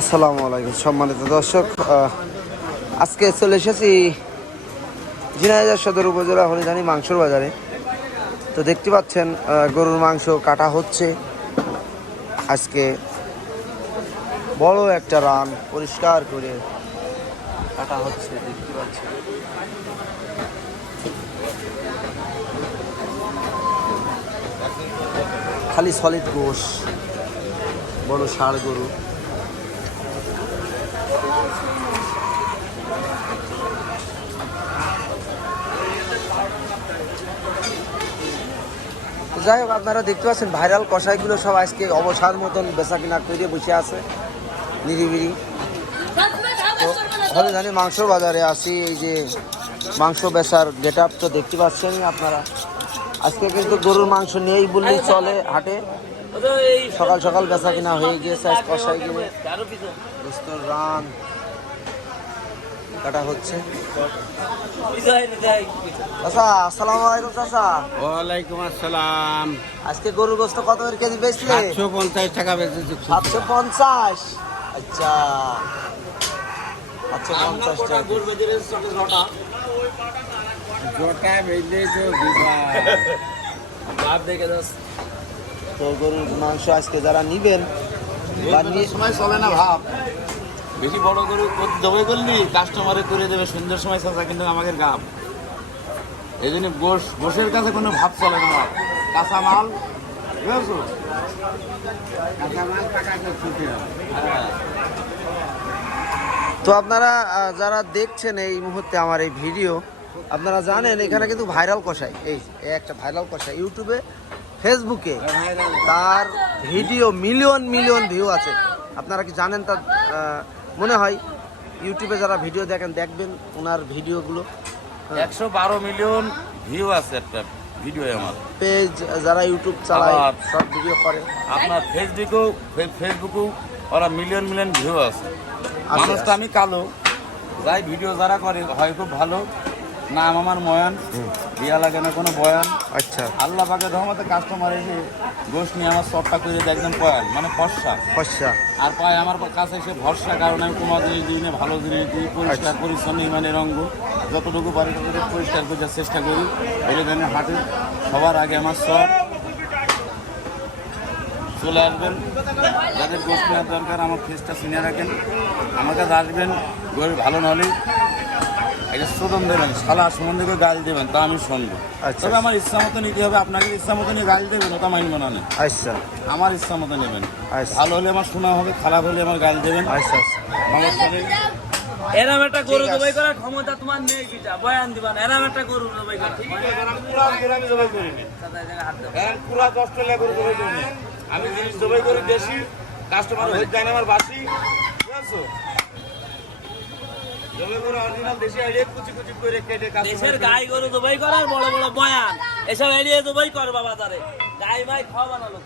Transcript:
আসসালামু আলাইকুম সম্মানিত দর্শক, আজকে চলে এসেছি ঝিনাইদহ সদর উপজেলা হরিধানী মাংসর বাজারে। তো দেখতে পাচ্ছেন গরুর মাংস কাটা হচ্ছে। আজকে বড় একটা রান পরিষ্কার করে কাটা হচ্ছে, দেখতে পাচ্ছেন। খালি সলিড গোশ, বড় ষাঁড় গরু। যাই হোক, আপনারা দেখতে পাচ্ছেন ভাইরাল কষাইগুলো সব আজকে অবসার মতন বেচা কিনা করে বসে আছে নিরিবিরি। তো হরিধানী মাংসর বাজারে আসি, এই যে মাংস বেচার গেট আপ তো দেখতে পাচ্ছেন আপনারা। আজকে কিন্তু গরুর মাংস নিয়েই বললেই চলে হাটে। সকাল সকাল বেচা কিনা হয়ে গিয়েছে। আজ কষাই কিনে রান কাটা হচ্ছে। চাচা আসসালামু আলাইকুম। চাচা ওয়ালাইকুম আসসালাম। আজকে গরুর গোস্ত কত করে কেজি বেচলে? 750 টাকা বেচেছি। 750। আচ্ছা, 750 টাকা। জোটা বেচলে তো দিবা। তো গরুর মাংস আজকে যারা নিবেন বা নিয়ে সময় চলে না ভাব, বেশি বড় গরু জবাই করলি কাস্টমারে করে দেবে সুন্দর সময় চাচা, কিন্তু আমাদের গাব এই জন্য গোশের কাছে কোনো ভাব চলে না। কাঁচা মাল বুঝেছো, কাঁচা মাল টাকাকে ছুটে হবে। তো আপনারা যারা দেখছেন এই মুহূর্তে আমার এই ভিডিও, আপনারা জানেন এখানে কিন্তু ভাইরাল কষাই, এই একটা ভাইরাল কষাই ইউটিউবে ফেসবুকে, তার ভিডিও মিলিয়ন মিলিয়ন ভিউ আছে। আপনারা কি জানেন? তার মনে হয় ইউটিউবে যারা ভিডিও দেখবেন ওনার ভিডিওগুলো 112 মিলিয়ন ভিউ আছে একটা ভিডিও। আমার পেজ যারা ইউটিউব চালায়, সব ভিডিও করে, আপনার ফেসবুকেও ওরা মিলিয়ন মিলিয়ন ভিউ আছে। মানুষটা আমি কালো, যাই ভিডিও যারা করে হয় খুব ভালো। নাম আমার ময়ান, দিয়া লাগে না কোনো বয়ান। আচ্ছা, আল্লাহ পাকের রহমতে কাস্টমার এসে গোশ নিয়ে আমার সবটা করে দেয় একদম পয়ান, মানে ফর্সা। আর পায় আমার কাছে এসে ভরসা, কারণ আমি কোনো জিনিস দিই না, ভালো জিনিস দিই, পরিষ্কার পরিচ্ছন্ন ইমানের রঙ্গ যতটুকু পারি ততটুকু পরিষ্কার করার চেষ্টা করি। হরিধানী হাটে সবার আগে আমার সব চলে আসবেন। যাদের গোশ নেওয়ার দরকার আমার ফেসটা চিনে রাখেন, আমার কাছে আসবেন। গরু ভালো নাহলে এটা শোধন দেবেন, শালা সম্বন্ধে করে গাল দেবেন, তা আমি শুনবো। তবে আমার ইচ্ছা মতো নিতে হবে, আপনাকে ইচ্ছা মতো নিয়ে গাল দেবেন ওটা মাইন মনে নেই। আচ্ছা, আমার ইচ্ছা মতো নেবেন। ভালো হলে আমার শোনা হবে, খারাপ হলে আমার গাল দেবেন। আচ্ছা, এরম একটা গরু জবাই করার ক্ষমতা তোমার নেই, কিটা বয়ান দিবান। এরম একটা গরু জবাই করা পুরা 10 টাকা গরু জবাই করি। আমি জিনিস জবাই করি দেশি, কাস্টমার হয়ে যায় না আমার বাসি, বুঝছো? দেশের গাই গরু জবাই করার বড় বড় বয়ান, এসব এড়িয়ে জবাই করবা বাজারে। গাই ভাই খাওয়া বানালো।